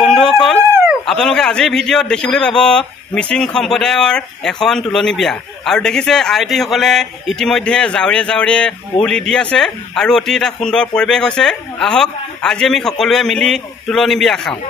বন্ধুসকল আপোনালোকে আজিৰ ভিডিঅ'ত দেখিবলৈ পাব মিচিং সম্প্ৰদায়ৰ এখন তুলনি বিয়া আৰু দেখিছে আইটিসকলে ইতিমধ্যে জাউৰিয়ে জাউৰিয়ে উৰুলি দি আছে আৰু অতি এটা সুন্দৰ পৰিৱেশ হৈছে। আহক আজি আমি সকলোৱে মিলি তুলনি বিয়া খাওঁ।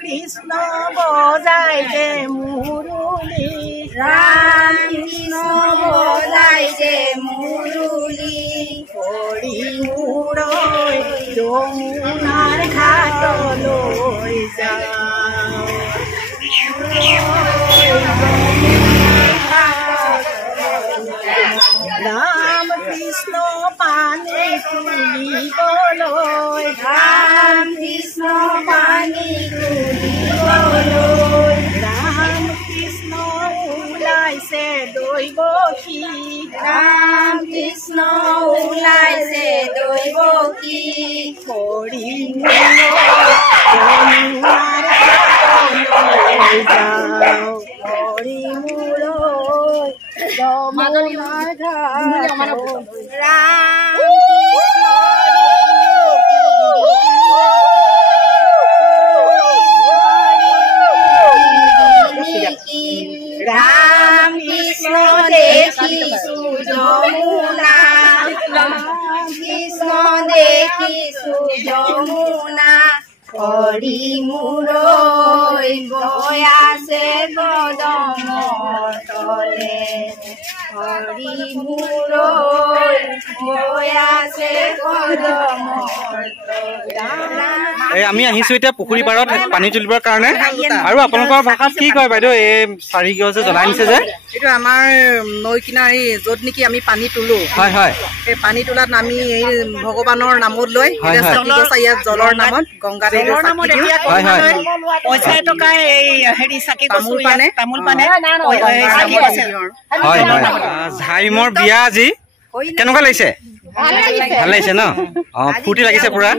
Krishna bojai de muruli Ram Krishna bojai de muruli Kori muroi jomunar ghato loi jao Ram Krishna pani tuli boloi Ram Krishna pani Ram Krishna ulai se doi boki Ram Krishna ulai se doi boki Kori muroi Kori muroi jomunar ghato Ram Ram Krishna dekhi sujamuna Ram Krishna dekhi sujamuna Kori muroi boyase godamor tole Kori muroi boyase godamor tole আমি আহিছো এতিয়া পুখুৰী পাৰত পানী তুলিবৰ কাৰণে আৰু আপোনালোকৰ ভাষাত কি কয় বাইদেউ এই চাৰি গছে জ্বলাই নিছে যে এইটো আমাৰ নৈ কিনাৰে য'ত নেকি আমি পানী তুলো হয় হয় এই পানী তোলাত আমি এই ভগৱানৰ নামত লৈ চাকি গছাই ইয়াত জলৰ নামত গংগা দেৱৰ নামত হয় হয় পইচা টকা এই হেৰি চাকি তামোল পানে চাকি গছে হয় হয় ঝাইমৰ বিয়া আজি কেনেকুৱা লাগিছে ভাল লাগিছে ন ফূৰ্তি লাগিছে পুৰা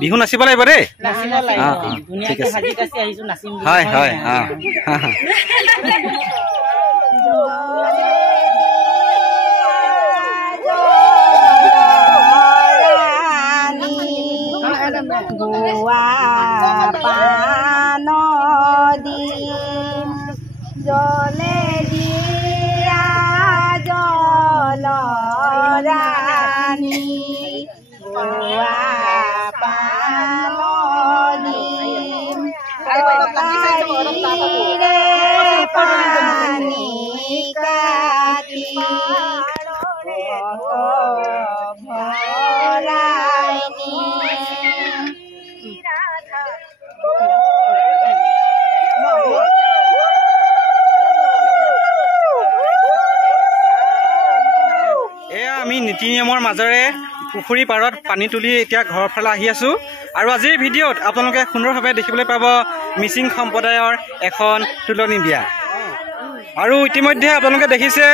বিহু নাচিব লাগিব দেই ঠিক আছে হয় হয় গোৱা পানদি জলে দিয়া জলৰাণী গোৱা পানদি পাৰিৰে পানী কাটি ভৰাই আমি নীতি নিয়মৰ মাজেৰে পুখুৰী পাৰত পানী তুলি এতিয়া ঘৰৰ ফালে আহি আছো আৰু আজিৰ ভিডিঅ'ত আপোনালোকে সুন্দৰভাৱে দেখিবলৈ পাব মিচিং সম্প্ৰদায়ৰ এখন তুলনি বিয়া আৰু ইতিমধ্যে আপোনালোকে দেখিছে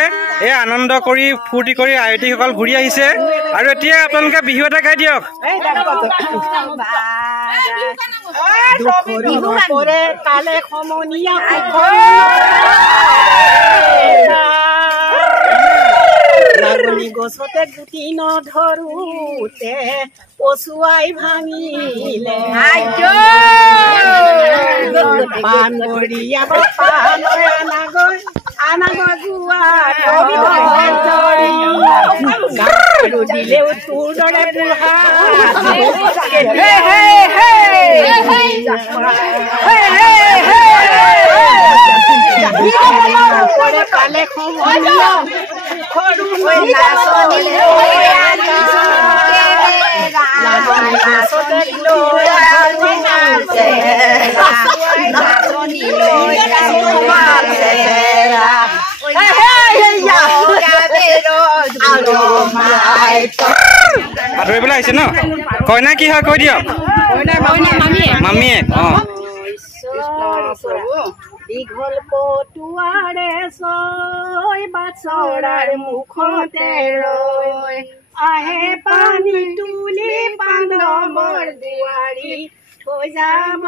এই আনন্দ কৰি ফূৰ্তি কৰি আয়তীসকল ঘূৰি আহিছে আৰু এতিয়া আপোনালোকে বিহু এটা গাই দিয়ক নাগনি গছতে গুটি নধৰোতে পচুৱাই ভাঙিলে পাণ মৰিয়া পাণৰে আনাগৈ যোৱা দিলেও তোৰ দৰে বুঢ়া পালে সময় আঁতৰিবলৈ আহিছে ন কইনা কি হয় কৈ দিয়ক মামীয়েক দীঘল পটুৱাৰে ছয় বাছৰাৰ মুখতে ৰৈ আহে পানী তুলি পাণ্ডৱৰ দুৱাৰী থৈ যাব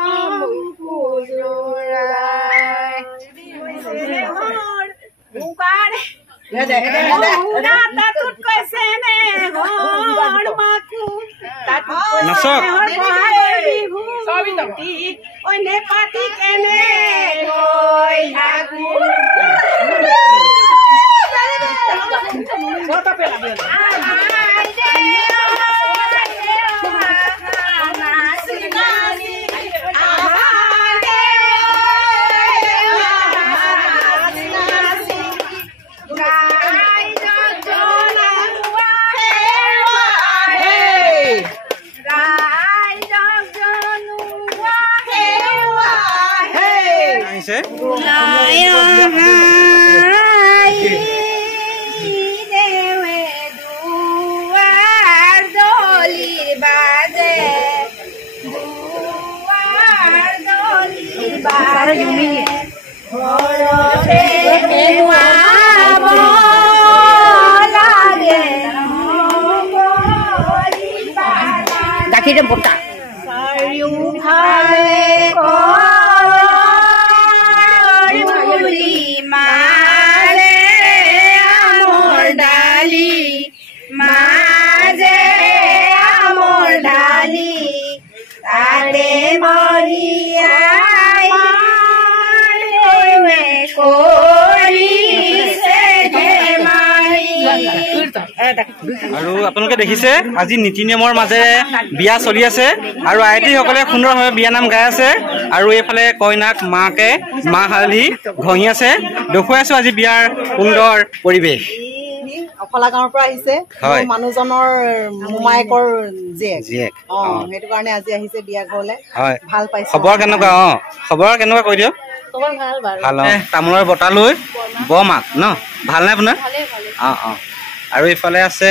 অন্য পাতি কেনে গাখীৰ বটা চাৰিওফালে মাৰে আমৰ ডালি মাজে আমৰ ডালি তাৰে আৰু আপোনালোকে দেখিছে আজি নীতি নিয়মৰ মাজেৰে বিয়া চলি আছে আৰু আইটিসকলে সুন্দৰভাৱে বিয়া নাম গাই আছে আৰু এইফালে কইনাক মাকে মাহ হালধি ঘঁহি আছে দেখুৱাই আছো আজি বিয়াৰ সুন্দৰ পৰিৱেশ অফলা গাঁৱৰ পৰা আহিছে মানুহজনৰ মোমায়েকৰ জীয়েক সেইটো কাৰণে আজি আহিছে বিয়া ঘৰলে ভাল পাইছে খবৰ কেনেকুৱা খবৰ কেনেকুৱা কৈ দিয়ক ভাল তামোলৰ বটা লৈ বমাক ন ভাল নে আপোনাৰ আৰু এইফালে আছে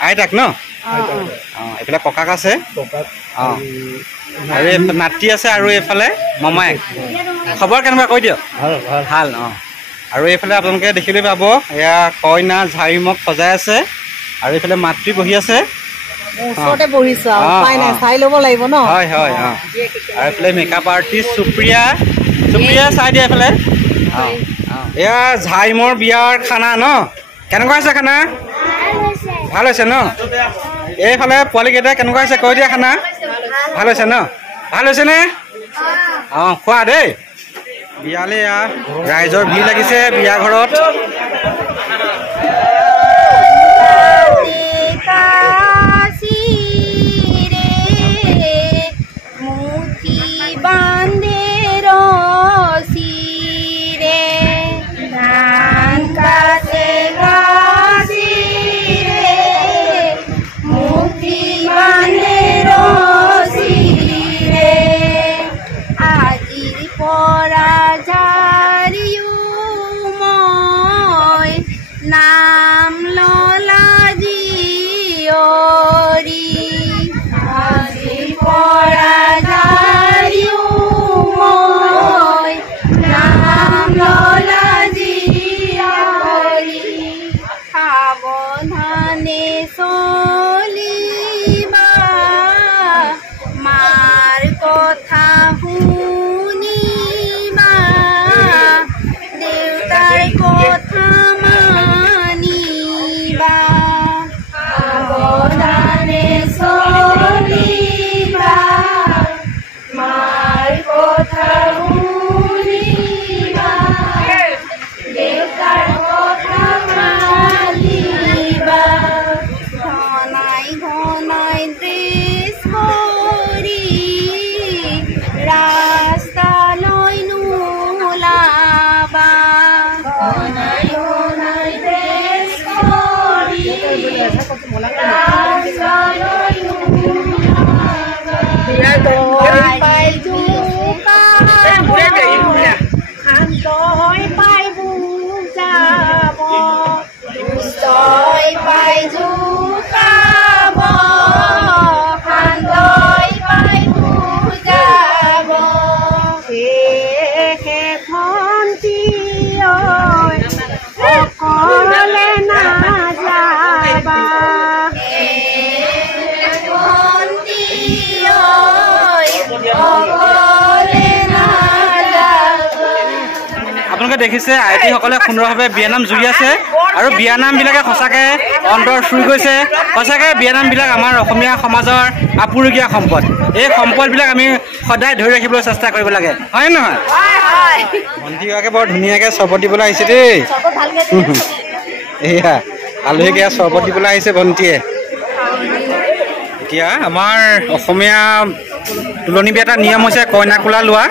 আইতাক ন এইফালে ককাক আছে আৰু নাতি আছে আৰু এইফালে মমায়েক খবৰ কেনেকুৱা কৈ দিয়ক ভাল আৰু এইফালে আপোনালোকে দেখিবলৈ পাব এয়া কইনা ঝাৰিমক সজাই আছে আৰু এইফালে মাতৃ বহি আছে ওচৰতে বহিছো চাই ল'ব লাগিব ন হয় হয় আৰু এইফালে মেকআপ আৰ্টিষ্ট সুপ্ৰিয়া চাই দিয়া এইফালে এয়া ঝাৰিমৰ বিয়াৰ খানা ন কেনেকুৱা হৈছে খানা ভাল হৈছে ন এইফালে পোৱালীকেইটা কেনেকুৱা হৈছে কৈ দিয়া খানা ভাল হৈছে ন ভাল হৈছে নে খোৱা দেই বিয়ালে ৰাইজৰ ভিৰ লাগিছে বিয়া ঘৰত Mola তই পাই জোকাব সান্দই পাই বুজাব সেয়েহে ভন্তি অকলে নাযাবা আপোনালোকে দেখিছে আইটিসকলে সুন্দৰভাৱে বিয়ানাম জুৰি আছে আৰু বিয়ানামবিলাকে সঁচাকৈ অন্তৰ চুই গৈছে। সঁচাকৈ বিয়ানামবিলাক আমাৰ অসমীয়া সমাজৰ আপুৰুগীয়া সম্পদ। এই সম্পদবিলাক আমি সদায় ধৰি ৰাখিবলৈ চেষ্টা কৰিব লাগে, হয় নহয়? ভণ্টিগৰাকীয়ে বৰ ধুনীয়াকৈ চৰবত দিবলৈ আহিছে দেই। এয়া আলহীক এয়া চৰবত দিবলৈ আহিছে ভণ্টিয়ে। এতিয়া আমাৰ অসমীয়া তুলনি বিয়া এটা নিয়ম হৈছে কইনা কোলা লোৱা।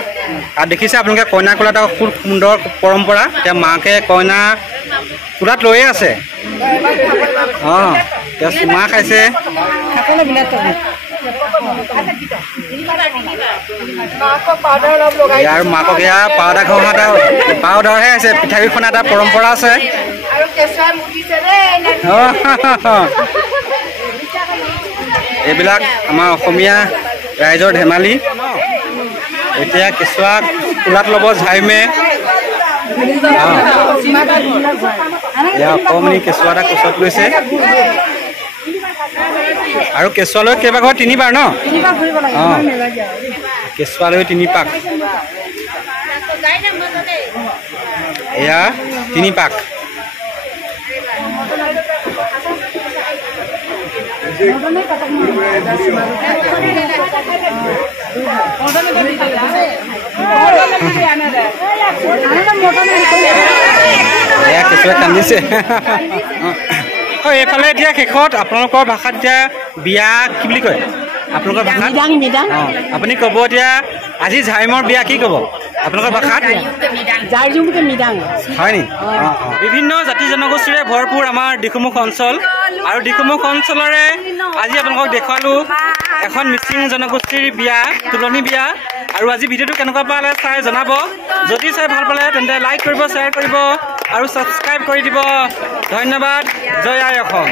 আৰু দেখিছে আপোনালোকে কইনা কোলা এটা খুব সুন্দৰ পৰম্পৰা। এতিয়া মাকে কইনা কোলাত লৈয়ে আছে। অঁ এতিয়া চুমা খাইছে। আৰু মাকক এয়া পাউদাৰ ঘঁহা এটা পাউদাৰহে আছে। পিঠাগুড়ি খনা এটা পৰম্পৰা আছে। এইবিলাক আমাৰ অসমীয়া ৰাইজৰ ধেমালি। এতিয়া কেঁচুৱা কোলাত ল'ব ঝাইমে। অকণমানি কেঁচুৱা এটা কোচত লৈছে। আৰু কেঁচুৱালৈ কেইবাঘৰ 3 বাৰ ন? অঁ কেঁচুৱালৈ 3 পাক। এয়া 3 পাক। কেঁচুৱাই কান্দিছে। এইফালে এতিয়া শেষত আপোনালোকৰ ভাষাত এতিয়া বিয়া কি বুলি কয়? আপোনালোকৰ ভাষাত আপুনি ক'ব এতিয়া আজি ঝাইমৰ বিয়া কি ক'ব আপোনালোকৰ ভাষাত? হয় নি? বিভিন্ন জাতি জনগোষ্ঠীৰে ভৰপূৰ আমাৰ দিখৌমুখ অঞ্চল। আৰু দিখৌমুখ অঞ্চলৰে আজি আপোনালোকক দেখুৱালোঁ এখন মিচিং জনগোষ্ঠীৰ বিয়া, তুলনি বিয়া। আৰু আজি ভিডিঅ'টো কেনেকুৱা পালে চাই জনাব। যদি চাই ভাল পালে তেন্তে লাইক কৰিব, শ্বেয়াৰ কৰিব আৰু ছাবস্ক্ৰাইব কৰি দিব। ধন্যবাদ। জয় আই অসম।